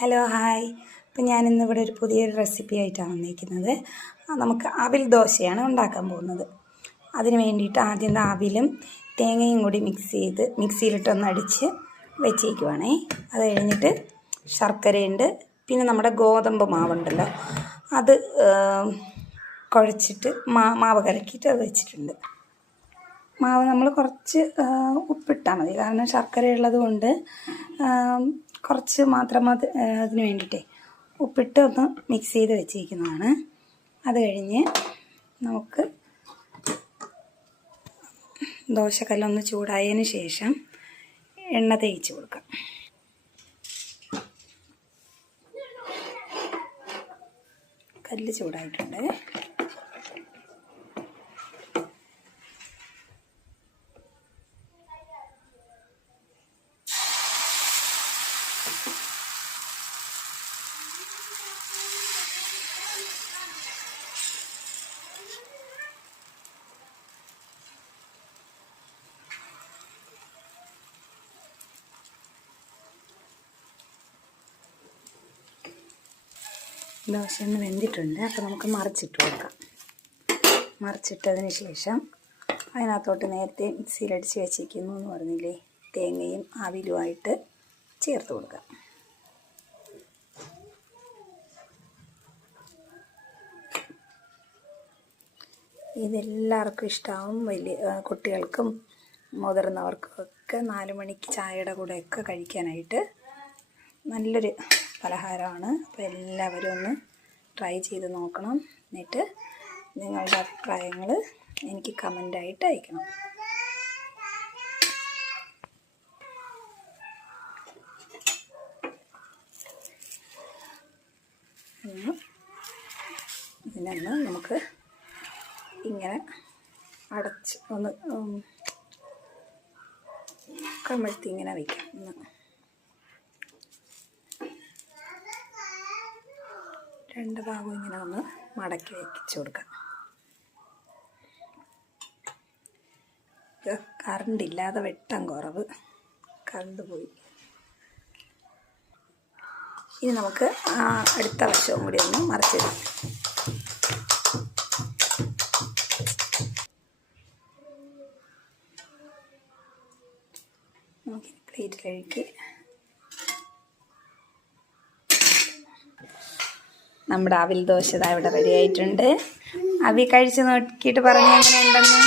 Hello hi. ഇപ്പം ഞാനിന്നിവിടെ ഒരു പുതിയൊരു റെസിപ്പി ആയിട്ടാണ് വന്നിരിക്കുന്നത്. നമുക്ക് അവിൽ ദോശയാണ് ഉണ്ടാക്കാൻ പോകുന്നത്. അതിന് വേണ്ടിയിട്ട് ആദ്യം അവിലും തേങ്ങയും കൂടി മിക്സിയിലിട്ടൊന്ന് അടിച്ച് വെച്ചേക്കുവാണേ. അത് കഴിഞ്ഞിട്ട് ശർക്കരയുണ്ട്, പിന്നെ നമ്മുടെ ഗോതമ്പ് മാവുണ്ടല്ലോ അത് കുഴച്ചിട്ട് മാവ് കലക്കിയിട്ട് അത് വെച്ചിട്ടുണ്ട്. മാവ് നമ്മൾ കുറച്ച് ഉപ്പിട്ടാൽ മതി, കാരണം ശർക്കര ഉള്ളത് കൊണ്ട് കുറച്ച് മാത്രം അതിന് വേണ്ടിയിട്ടേ ഉപ്പിട്ട് ഒന്ന് മിക്സ് ചെയ്ത് വെച്ചിരിക്കുന്നതാണ്. അത് കഴിഞ്ഞ് നമുക്ക് ദോശക്കല്ലൊന്ന് ചൂടായതിന് ശേഷം എണ്ണ തേച്ച് കൊടുക്കാം. കല്ല് ചൂടായിട്ടുണ്ട്. ദോശ ഒന്ന് വെന്തിട്ടുണ്ട്. അപ്പോൾ നമുക്ക് മറിച്ചിട്ട് കൊടുക്കാം. മറിച്ചിട്ടതിന് ശേഷം അതിനകത്തോട്ട് നേരത്തെ മിക്സിയിലടിച്ച് വെച്ചിരിക്കുന്നു എന്ന് പറഞ്ഞില്ലേ, തേങ്ങയും അവിലുമായിട്ട് ചേർത്ത് കൊടുക്കാം. ഇതെല്ലാവർക്കും ഇഷ്ടമാവും. വലിയ കുട്ടികൾക്കും മുതിർന്നവർക്കും ഒക്കെ 4 മണിക്ക് ചായയുടെ കൂടെയൊക്കെ കഴിക്കാനായിട്ട് നല്ലൊരു പലഹാരമാണ്. അപ്പോൾ എല്ലാവരും ഒന്ന് ട്രൈ ചെയ്ത് നോക്കണം. എന്നിട്ട് നിങ്ങളുടെ അഭിപ്രായങ്ങൾ എനിക്ക് കമൻ്റായിട്ട് അയക്കണം. ഇതിനൊന്ന് നമുക്ക് ഇങ്ങനെ അടച്ച് ഒന്ന് കമഴ്ത്തി ഇങ്ങനെ വയ്ക്കാം. രണ്ട് ഭാഗവും ഇങ്ങനെ ഒന്ന് മടക്കി വെച്ച് കൊടുക്കാം. കറണ്ട് ഇല്ലാതെ വെട്ടം കുറവ്, കറണ്ട് പോയി. ഇനി നമുക്ക് അടുത്ത വശവും കൂടി ഒന്ന് മറിച്ചിടാം. നമുക്ക് പ്ലേറ്റിലേക്ക് നമ്മുടെ അവിൽ ദോശ ഇവിടെ റെഡി ആയിട്ടുണ്ട്. അവി കഴിച്ച് നോക്കിയിട്ട് പറഞ്ഞ് എങ്ങനെയുണ്ടെന്ന്.